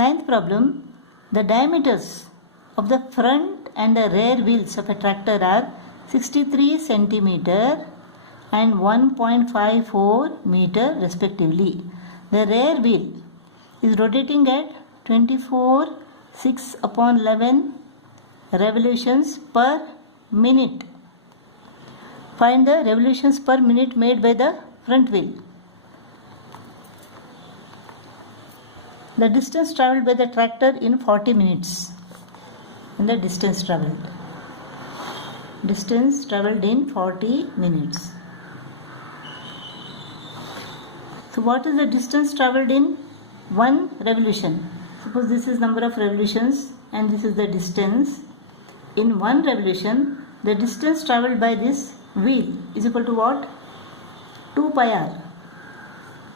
Ninth problem, the diameters of the front and the rear wheels of a tractor are 63 centimeter and 1.54 meter respectively. The rear wheel is rotating at 24/6/11 revolutions per minute. Find the revolutions per minute made by the front wheel. The distance travelled by the tractor in 40 minutes. And the distance travelled. Distance travelled in 40 minutes. So what is the distance travelled in one revolution? Suppose this is number of revolutions and this is the distance. In one revolution, the distance travelled by this wheel is equal to what? 2 pi r.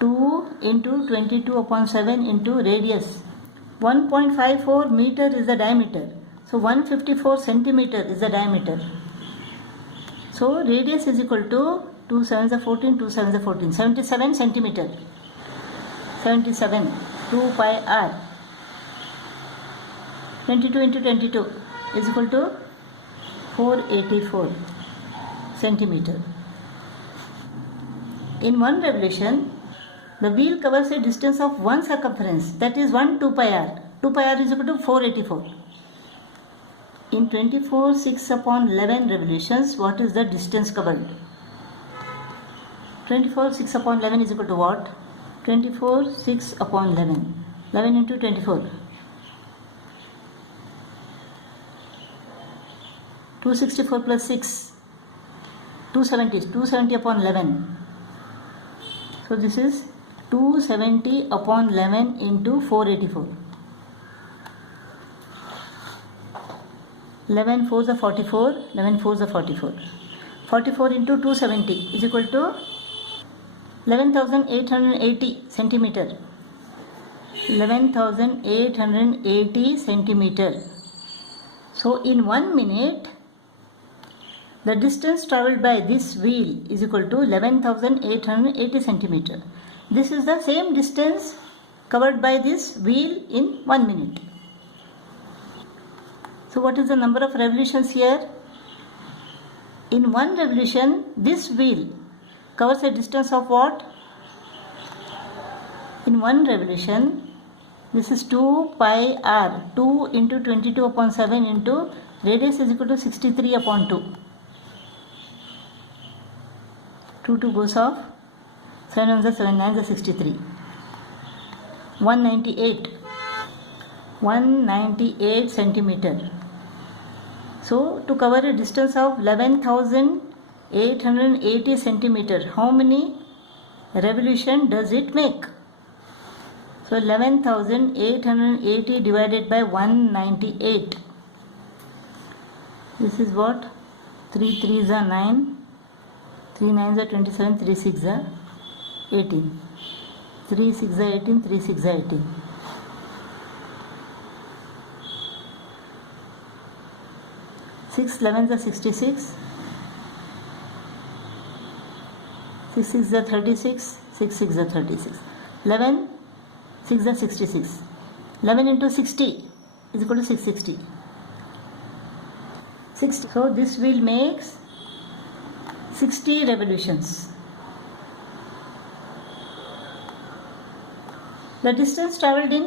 2 into 22/7 into radius. 1.54 meter is the diameter. So 154 centimeter is the diameter. So radius is equal to 2 7s are 14, 2 7s are 14, 77 centimeter. 77, 2 pi r. 22 into 22 is equal to 484 centimeter. In one revolution, the wheel covers a distance of one circumference, that is 1 2 pi r. 2 pi r is equal to 484. In 24/6/11 revolutions, what is the distance covered? 24/6/11 is equal to what? 24/6/11. 11 into 24. 264 plus 6. 270. 270/11. So this is 270/11 into 484. 11 4s are 44. 11 4s are 44. 44 into 270 is equal to 11,880 centimeter. 11,880 centimeter. So in 1 minute, the distance travelled by this wheel is equal to 11,880 centimeter. This is the same distance covered by this wheel in 1 minute. So what is the number of revolutions here? In one revolution, this wheel covers a distance of what? In one revolution, this is 2 pi r. 2 into 22/7 into radius is equal to 63/2. 2 goes off. 7 1s are 7 9s are 63. 198. 198 centimeter. So to cover a distance of 11,880 centimeter, how many revolution does it make? So 11,880 divided by 198. This is what? 3 3s are 9. 3 9s are 27. 3 6s are 18. 3 6s are 18. 3 6s are 18. 6 11s are 66. 6 6s are 36. 6 6s are 36. 11 6s are 66. 11 into 60 is equal to 660. 60. So this wheel makes 60 revolutions. The distance travelled in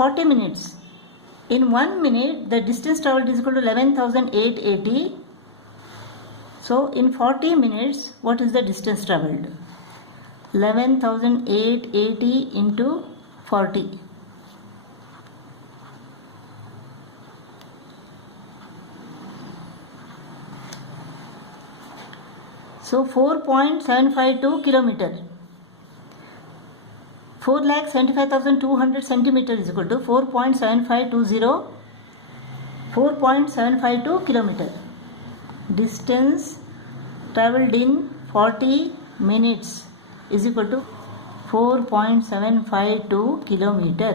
40 minutes. In 1 minute, the distance travelled is equal to 11,880. So in 40 minutes, what is the distance travelled? 11,880 into 40. So 4.752 kilometer. 4,75,200 centimeter is equal to 4.752 kilometer. Distance travelled in 40 minutes is equal to 4.752 kilometer.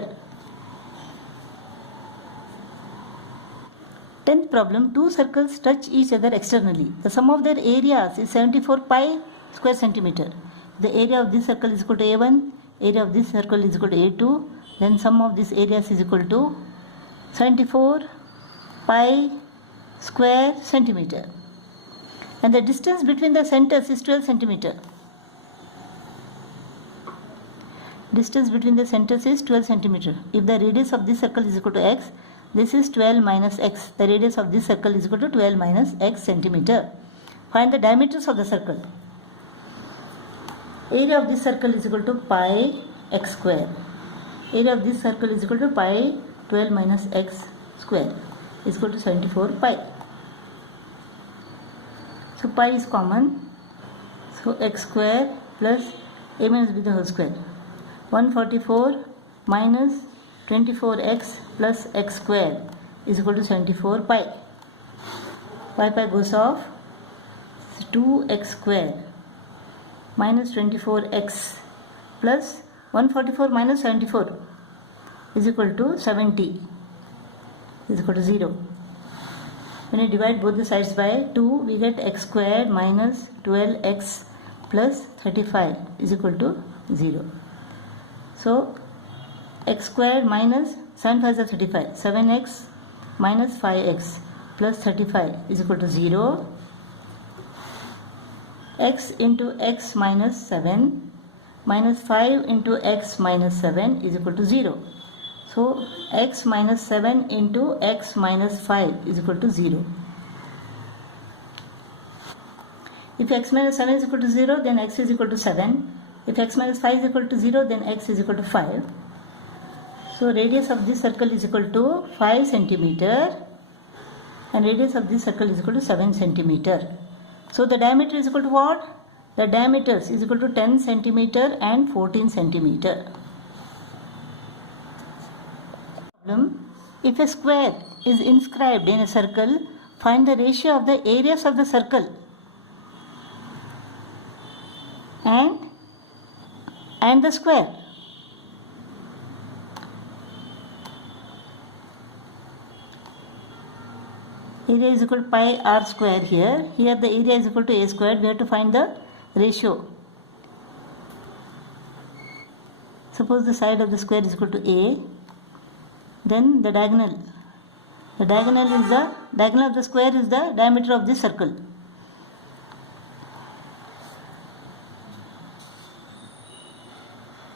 10th problem, two circles touch each other externally. The sum of their areas is 74 pi square centimeter. The area of this circle is equal to A1, area of this circle is equal to A2, then sum of these areas is equal to 74 pi square centimeter, and the distance between the centers is 12 centimeter. Distance between the centers is 12 centimeter. If the radius of this circle is equal to x, this is 12 minus x. The radius of this circle is equal to 12 minus x centimeter. Find the diameters of the circle. Area of this circle is equal to pi x square. Area of this circle is equal to pi 12 minus x square is equal to 74 pi. So pi is common. So x square plus a minus b the whole square. 144 minus 24x plus x square is equal to 74 pi. Pi goes off. 2x square minus 24x plus 144 minus 74 is equal to 70 is equal to 0. When you divide both the sides by 2, we get x squared minus 12x plus 35 is equal to 0. So x squared minus 7 5 is 35. 7x minus 5x plus 35 is equal to 0. X into x minus 7 minus 5 into x minus 7 is equal to 0. So x minus 7 into x minus 5 is equal to 0. If x minus 7 is equal to 0, then x is equal to 7. If x minus 5 is equal to 0, then x is equal to 5. So radius of this circle is equal to 5 centimeter and radius of this circle is equal to 7 centimeter. So the diameter is equal to what? The diameters is equal to 10 centimeter and 14 centimeter. Problem: if a square is inscribed in a circle, find the ratio of the areas of the circle and the square. Area is equal to pi r square here. Here the area is equal to a square. We have to find the ratio. Suppose the side of the square is equal to a. Then the diagonal. The diagonal of the square is the diameter of this circle.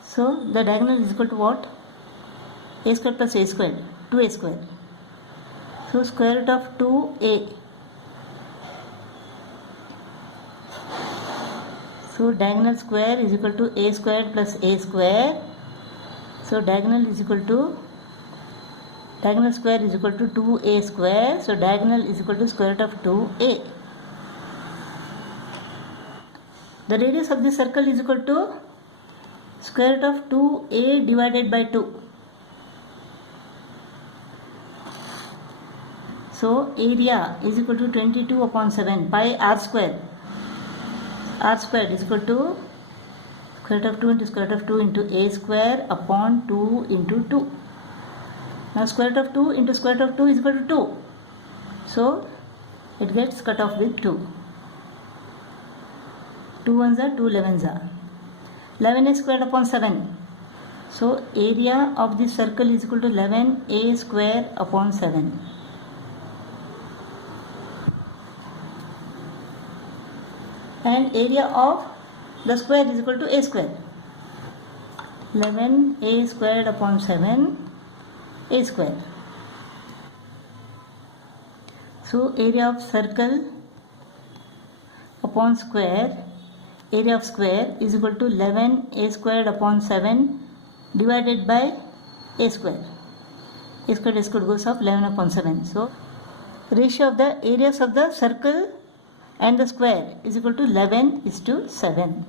So the diagonal is equal to what? A square plus a square. 2a square. So square root of 2a. So diagonal square is equal to a square plus a square. So diagonal square is equal to 2a square. So diagonal is equal to square root of 2a. The radius of this circle is equal to square root of 2a divided by 2. So area is equal to 22 upon 7 pi r square. R square is equal to square root of 2 into square root of 2 into a square upon 2 into 2. Now square root of 2 into square root of 2 is equal to 2. So it gets cut off with 2. 2 ones are 2 11s are. 11 is squared upon 7. So area of this circle is equal to 11a square upon 7. And area of the square is equal to a square. 11a squared upon 7 a square. So area of circle upon square, area of square is equal to 11a squared upon 7 divided by a square. A square goes off, 11 upon 7. So ratio of the areas of the circle and the square is equal to 11:7.